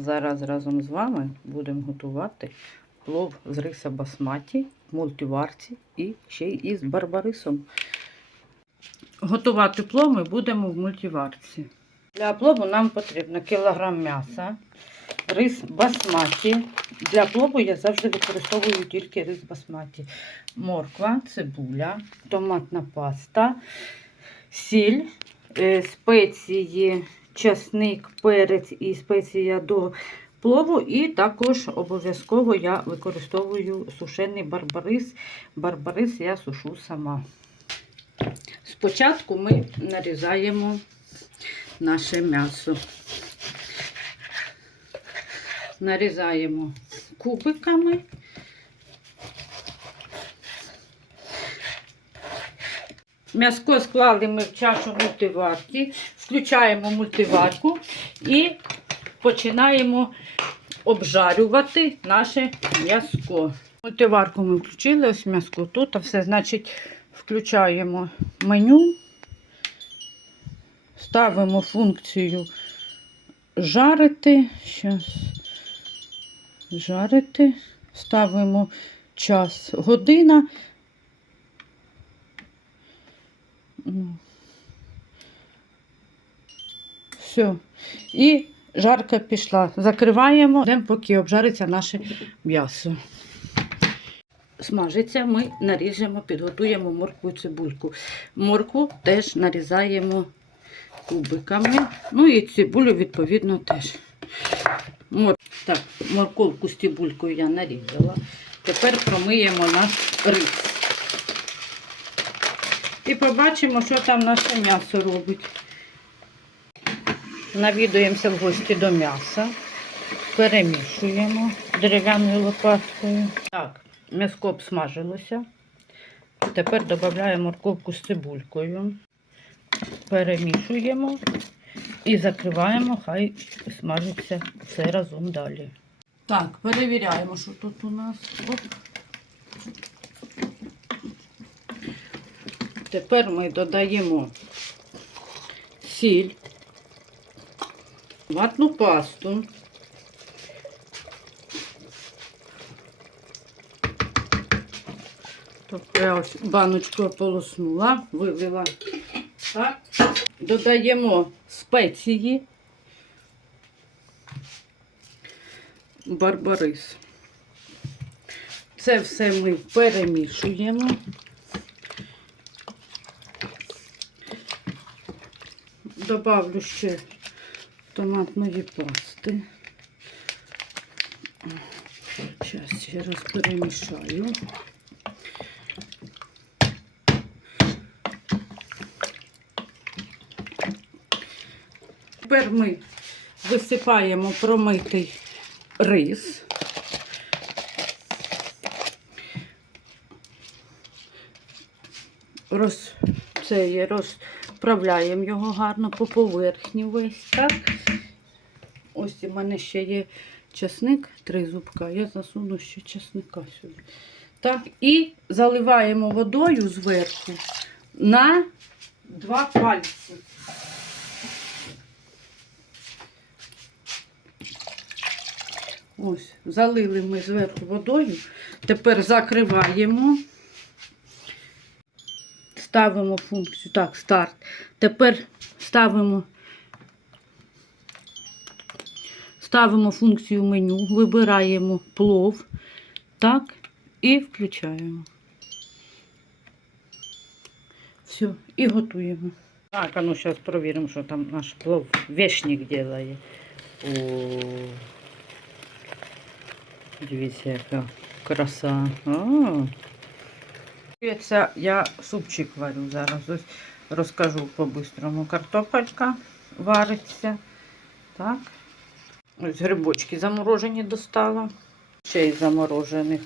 Зараз разом з вами будемо готувати плов з риса басматі, мультиварці і ще й із барбарисом. Готувати плов ми будемо в мультиварці. Для плову нам потрібно кілограм м'яса, рис басматі. Для плову я завжди використовую тільки рис басматі. Морква, цибуля, томатна паста, сіль, е, спеції, часник, перець і спеція до плову. І також обов'язково я використовую сушений барбарис. Барбарис я сушу сама. Спочатку ми нарізаємо наше м'ясо. Нарізаємо кубиками. М'яско склали ми в чашу мультиварки, включаємо мультиварку і починаємо обжарювати наше м'яско. Мультиварку ми включили, ось м'яско тут, а все, значить, включаємо меню, ставимо функцію жарити. Щас. Жарити, ставимо час година. Ну. Все. І жарка пішла. Закриваємо, ждемо, поки обжариться наше м'ясо. Смажиться, ми наріжемо, підготуємо моркву і цибульку. Моркву теж нарізаємо кубиками. Ну і цибулю, відповідно, теж. Мор... Так, морковку з цибулькою я нарізала. Тепер промиємо наш рис. І побачимо, що там наше м'ясо робить. Навідуємося в гості до м'яса. Перемішуємо дерев'яною лопаткою. Так, м'яско обсмажилося. Тепер додаємо морковку з цибулькою. Перемішуємо і закриваємо, хай смажиться все разом далі. Так, перевіряємо, що тут у нас. Оп. Тепер ми додаємо сіль, ватну пасту. Тобто я ось баночку ополоснула, вивела. Так. Додаємо спеції. Барбарис. Це все ми перемішуємо. Добавлю ще томатної пасти. Зараз ще раз перемішаю. Тепер ми висипаємо промитий рис. Роз, це є, розправляємо його гарно по поверхні весь. Так. Ось у мене ще є часник, три зубка. Я засуну ще часника сюди. Так, і заливаємо водою зверху на два пальці. Ось, залили ми зверху водою. Тепер закриваємо. Ставимо функцію. Так, старт. Тепер ставимо ставимо функцію меню, вибираємо плов. Так, і включаємо. Все, і готуємо. Так, а ну зараз перевіримо, що там наш плов вешник делає. О. Дивіться, яка краса. А. Це я супчик варю зараз. Ось розкажу по-бистрому. Картопелька вариться. Так. Ось грибочки заморожені достала. Ще й заморожених.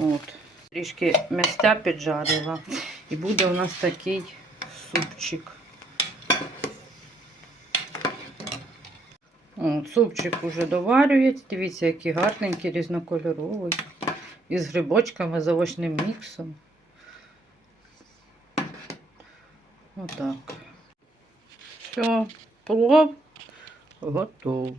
От. Трішки м'ястя піджарила. І буде у нас такий супчик. О, супчик уже доварюється. Дивіться, який гарненький, різнокольоровий. Із грибочками, з овочним міксом. Отак. Все, плов готов.